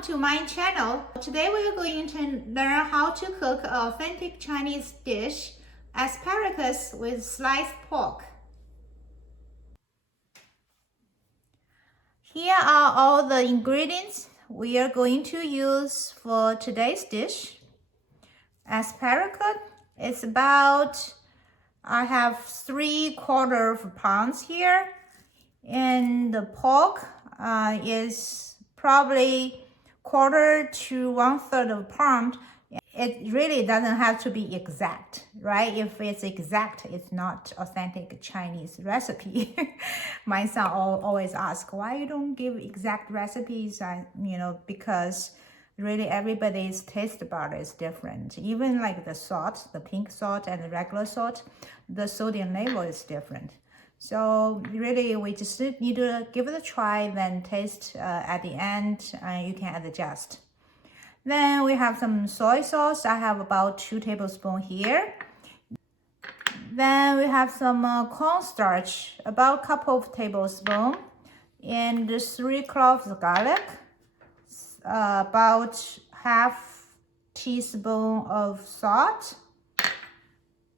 welcome to my channel. Today we're going to learn how to cook an authentic Chinese dish, asparagus with sliced pork. Here are all the ingredients we are going to use for today's dish. Asparagus is about, I have 3/4 pounds here, and the pork is probably 1/4 to 1/3 of a pound. It really doesn't have to be exact, right? If it's exact, it's not authentic Chinese recipe. My son always asks, why you don't give exact recipes? Because really everybody's taste bud is different. Even like the salt, the pink salt and the regular salt, the sodium level is different. So really we just need to give it a try, then taste at the end, you can adjust. Then we have some soy sauce. I have about 2 tablespoons here. Then we have some cornstarch, about a couple of tablespoons, and 3 cloves of garlic, about ½ teaspoon of salt,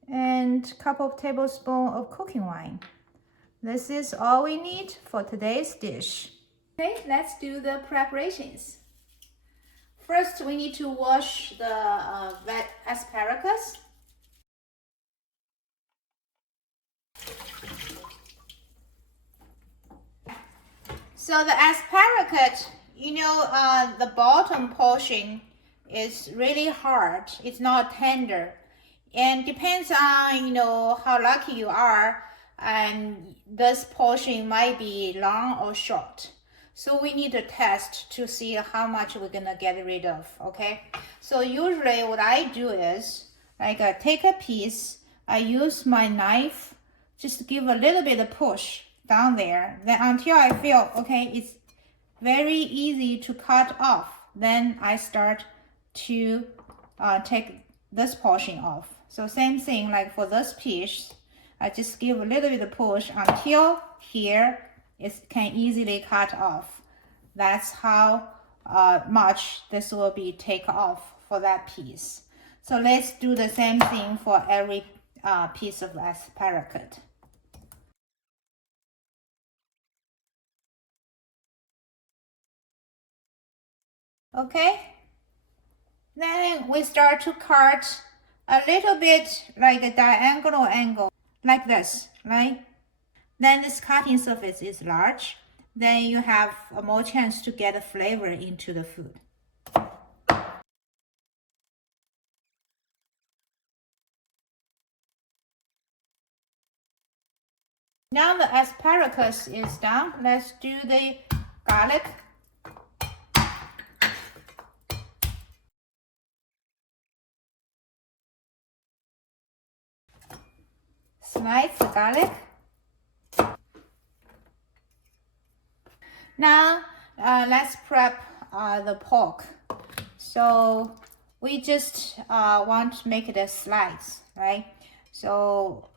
and a couple of tablespoons of cooking wine. This is all we need for today's dish. Okay, let's do the preparations. First, we need to wash the wet asparagus. So the asparagus, the bottom portion is really hard. It's not tender. And depends on, how lucky you are, and this portion might be long or short. So we need to test to see how much we're gonna get rid of, okay? So usually what I do is, take a piece, I use my knife, just give a little bit of push down there, then until I feel, okay, it's very easy to cut off. Then I start to take this portion off. So same thing, like for this piece, I just give a little bit of push until here it can easily cut off. That's how much this will be take off for that piece. So let's do the same thing for every piece of asparagus. Okay, then we start to cut a little bit like a diagonal angle, like this, right? Then this cutting surface is large, then you have a more chance to get a flavor into the food. Now the asparagus is done. Let's do the garlic. Slice the garlic. Now let's prep the pork. So we just want to make it a slice, right? So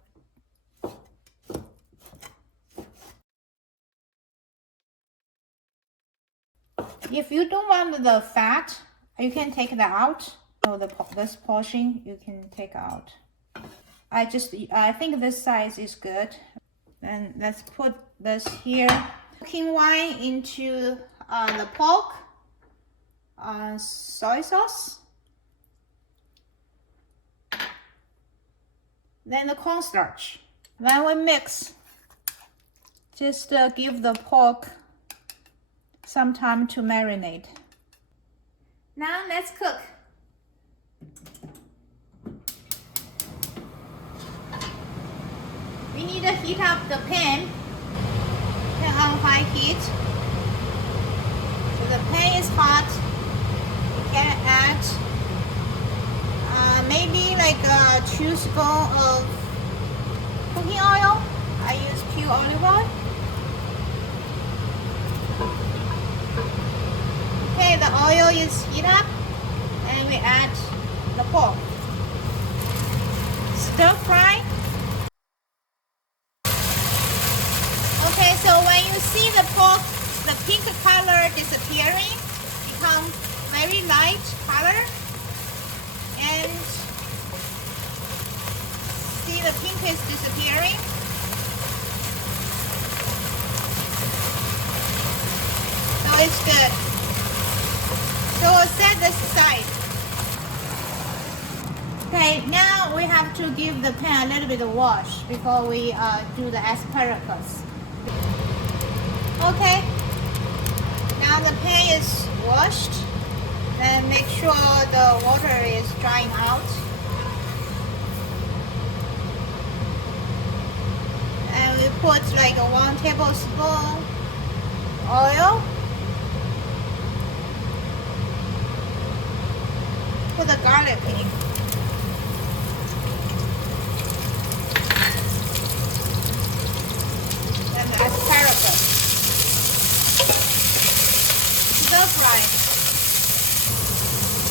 if you don't want the fat, you can take that out. So this portion you can take out. I think this size is good. And let's put this here. Cooking wine into the pork, soy sauce, then the cornstarch. Then we mix. Just give the pork some time to marinate. Now let's cook. We need to heat up the pan. Turn on high heat. So the pan is hot. You can add maybe like 2 spoons of cooking oil. I use pure olive oil. Okay, the oil is heat up, and we add the pork. Stir fry. Okay, so when you see the pork, the pink color disappearing, become is disappearing. So it's good. So we'll set this aside. Okay, now we have to give the pan a little bit of wash before we do the asparagus. Okay, now the pan is washed, and make sure the water is drying out. And we put like 1 tablespoon oil. Put the garlic in. And the asparagus. Stir fry.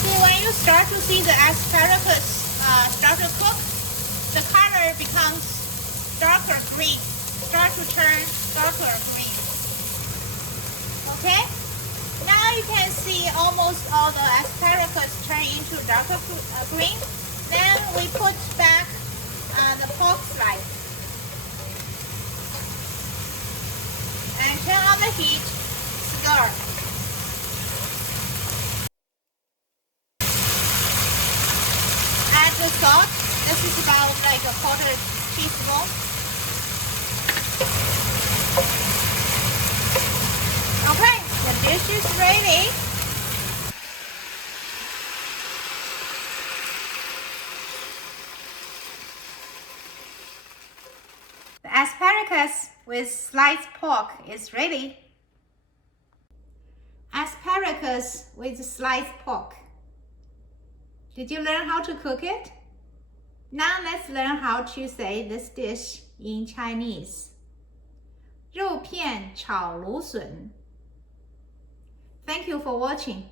See, when you start to see the asparagus start to cook, the color becomes darker green. Start to turn darker green. Okay? Now you can see almost all the asparagus turn into darker green. Then we put back the pork slice. And turn on the heat, stir. Add the salt. This is about like 1/4 teaspoon. Okay, the dish is ready. The asparagus with sliced pork is ready. Asparagus with sliced pork. Did you learn how to cook it? Now let's learn how to say this dish in Chinese. 肉片炒芦笋. Thank you for watching.